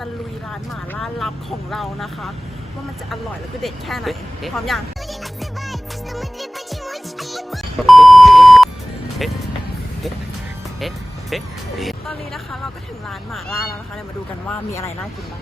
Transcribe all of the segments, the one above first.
ตะลุยร้านหม่าล่าลับของเรานะคะ ว่ามันจะอร่อยแล้วก็เด็ดแค่ไหนพร้อมยังตอนนี้นะคะเราก็ถึงร้านหม่าล่าแล้วนะคะเดี๋ยวมาดูกันว่ามีอะไรน่ากินบ้าง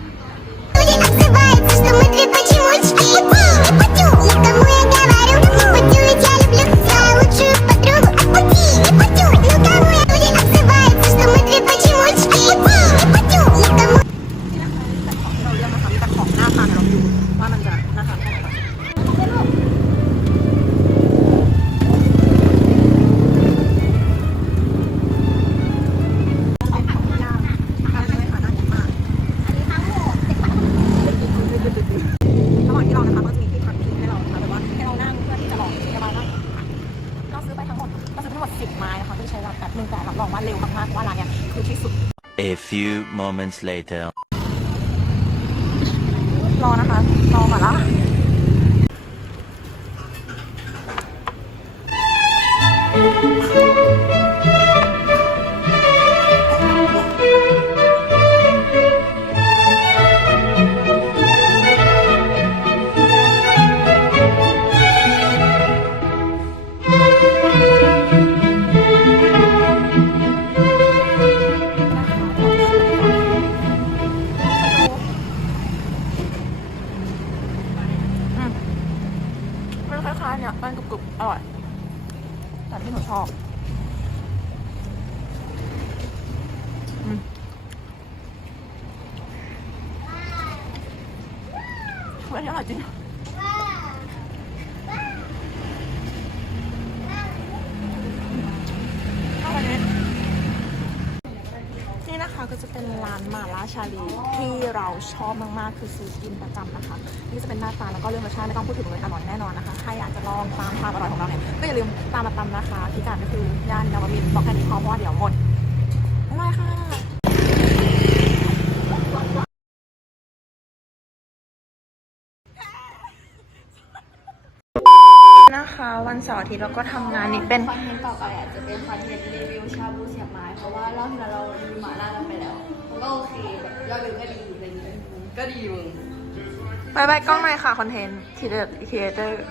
นึงแต่รับรองว่าเร็วมากๆเพราะว่าร้านเนี้ยคือที่สุด A few moments later. รอนะคะ รอมาละ ล้นี่ยมันกรุบๆอร่อยแต่ที่หนูชอบอืมเฮ้ยอันนี้อร่อยจริงชอบอันนี้นี่นะคะก็จะ เป็นร้านมาล่าชาลีที่เราชอบมากๆ คือซื้อกินประจำนะคะ นี่จะเป็นหน้าตาแล้วก็เรื่องรสชาติไม่ต้องพูดถึงเลยอร่อยแน่นอนนะคะ ใครอยากจะลองตามความอร่อยของเราเนี่ยก็อย่าลืมตามมาตำนะคะที่การก็คือย่านนวมินทร์บอกแค่นี้พอเพราะว่าเดี๋ยวหมดบ๊ายบายค่ะ นะคะ วันเสาร์อาทิตย์เราก็ทำงานนี่เป็นคอนเทนต์ต่อไปอาจจะเป็นคอนเทนต์รีวิวชาบูเสียบไม้เพราะว่ารอบที่แล้วเรารีวิวหมาล่ากันไปแล้วมันก็โอเคแบบยอดวิวก็ดีอะไรอย่างเงี้ยก็ดีมึงบายบายกล้องหน่อยค่ะคอนเทนต์ทีเดอร์ครีเอเตอร์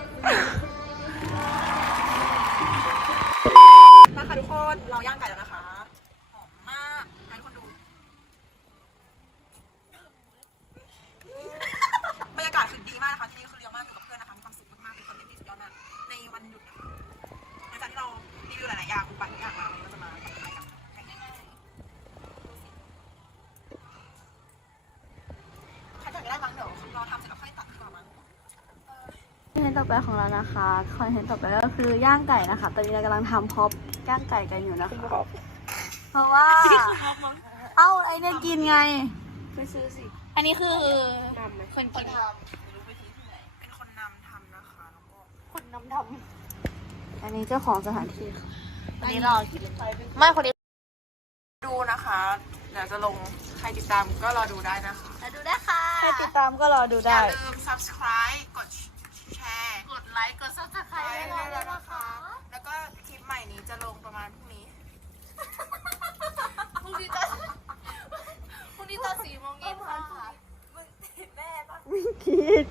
นะคะทุกคนเราย่างไก่แล้วนะคะ หอมมากให้ทุกคนดู บรรยากาศคือดีมากนะคะ ที่นี่คือเรียวมากอยู่กับเพื่อนนะคะ มีความสุขมากๆเป็นคนที่สุดยอดมากในวันหยุดนะคะหลังจากที่เรารีวิวหลายๆอย่างอุปกรณ์ทุกอย่างมาวันนี้ก็จะมาทำอะไรกันใครจัดก็ได้มั้งเดี๋ยวรอทำเสร็จแล้วค่อยตัดดีกว่ามั้ง คอนเทน ต์ต่อไปของเรานะคะคอนเทนต์ต่อไปก็คือย่างไก่นะคะ ตอนนี้เรากำลังทำพร็อพย่างไก่กันอยู่นะคะเพราะว่า เอ้าไอเนี่ยกินไงอันนี้คือคนกินเป็นคนนำทำนะคะแล้วก็คนน้ำดำอันนี้เจ้าของสถานที่ค่ะอันนี้รอกินไม่คนนี้ดูนะคะ เดี๋ยวจะลงใครติดตามก็รอดูได้นะคะมาดูได้ค่ะ ใครติดตามก็รอดูอได้ย่าลืม subscribe กดแชร์กดไลค์ กดซับสไครต์ให้ให้ด้เราวยด้วยนะนะคะคะ แล้วก็คลิปใหม่นี้จะลงประมาณพรุ่งนี้ พรุ่งนี้ตอนพรุ่งนี้ตอนสี่โมงเย็นค่ะ มึงติดแม่ปะไม่คิด